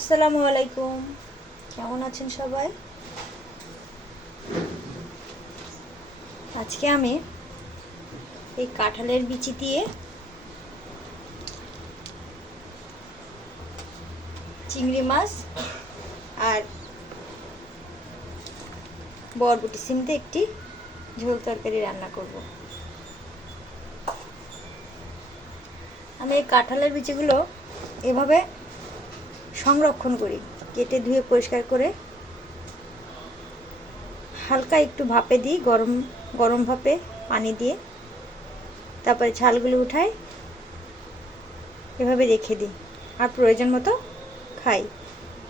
আসসালামু আলাইকুম। কেমন আছেন সবাই? আজকে আমি এই কাঁঠালের বিচি দিয়ে চিংড়ি মাছ আর বরবটি সিম দিয়ে একটি ঝোল তরকারি রান্না করব। আমি এই কাঁঠালের বিচিগুলো এভাবে সংরক্ষণ করি। কেটে ধুয়ে পরিষ্কার করে হালকা একটু ভাপে দিই, গরম গরম ভাপে পানি দিয়ে। তারপরে ছালগুলো উঠাই, এভাবে রেখে দিই। আর প্রয়োজন মতো খাই।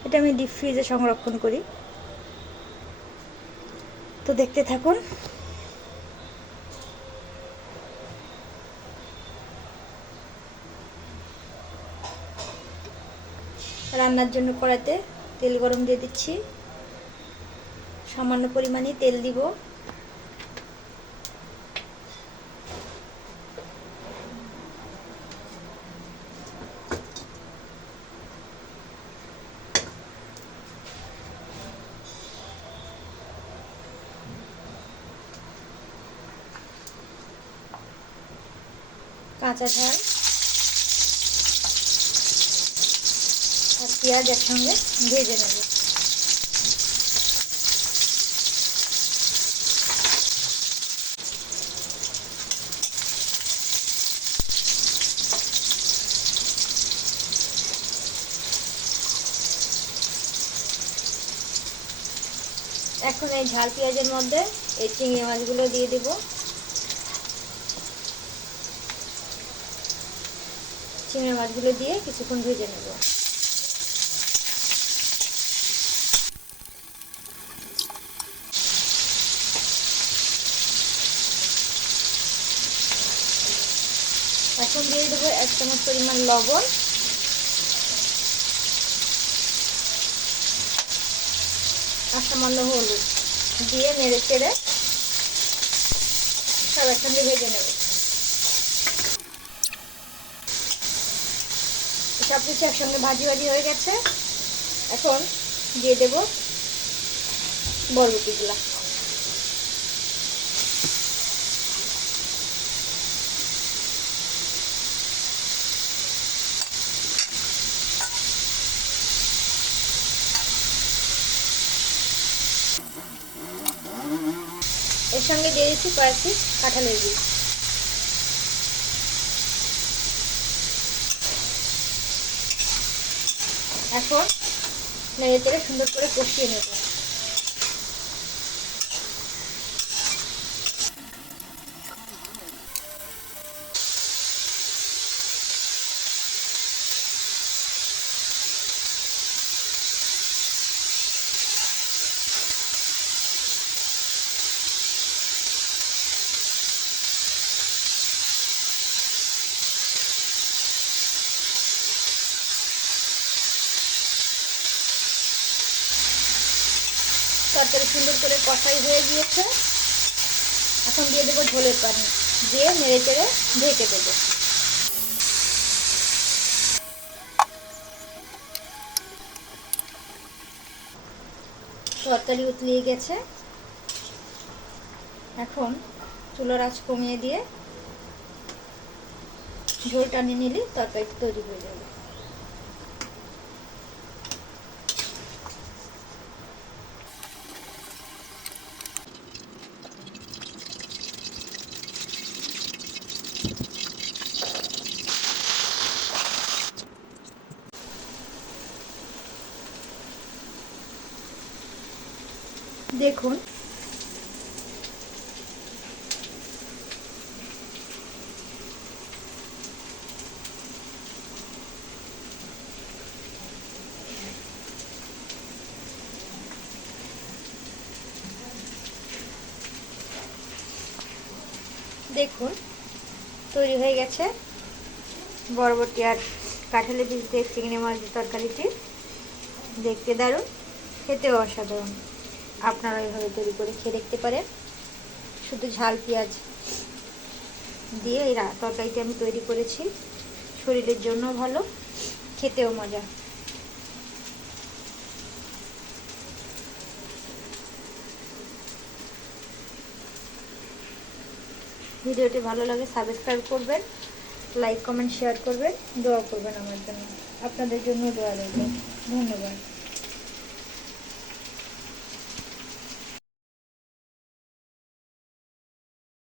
এটা আমি ডিপ ফ্রিজে সংরক্ষণ করি। তো দেখতে থাকুন। রান্নার জন্য কড়াইতে তেল গরম দিয়ে দিচ্ছি। সামান্য পরিমাণে তেল দিব। কাঁচা ঝাল। আর পেঁয়াজ একসঙ্গে ভেজে নেব। এখন এই ঝাল পেঁয়াজের মধ্যে এই চিংড়ি মাছগুলো দিয়ে দিব। চিংড়ি মাছগুলো দিয়ে কিছুক্ষণ ভেজে নেব। এখন দিয়ে দেবো এক চামচ পরিমাণ লবণ। আর সামান্য হলুদ। দিয়ে নেড়ে চেড়ে সব একসঙ্গে ভেজে নেব। সব কিছু একসঙ্গে ভাজি ভাজি হয়ে গেছে। এখন দিয়ে দেব বরবটিগুলা। এর সঙ্গে দিয়ে দিচ্ছি কয়েক পিস কাঁঠালের বীজ এখন নেড়ে তেড়ে সুন্দর করে কষিয়ে নেব। তরকারি সুন্দর করে কষাই হয়ে গিয়েছে। এখন দিয়ে দেবো ঝোলের পানি, দিয়ে নেড়ে চেড়ে ঢেকে দেবো। তরকারি উতলিয়ে গেছে। এখন চুলোর আঁচ কমিয়ে দিয়ে ঝোল টানিয়ে নিলে তরকারি তৈরি হয়ে যাবে। দেখুন। দেখুন, তৈরি হয়ে গেছে বরবটি আর কাঁঠালি বীজ দিয়ে চিংড়ি মাছ তরকারিটি। দেখতে দারুণ, খেতেও অসাধারণ। আপনারা এইভাবে তৈরি করে খেয়ে দেখতে পারেন। শুধু ঝাল, পেঁয়াজ দিয়ে এই তরকারিটি আমি তৈরি করেছি। শরীরের জন্য ভালো, খেতেও মজা। ভিডিওটি ভালো লাগে সাবস্ক্রাইব করবেন, লাইক, কমেন্ট, শেয়ার করবেন, দোয়া করবেন আমার জন্য। আপনাদের জন্য দোয়া রাখবেন ধন্যবাদ।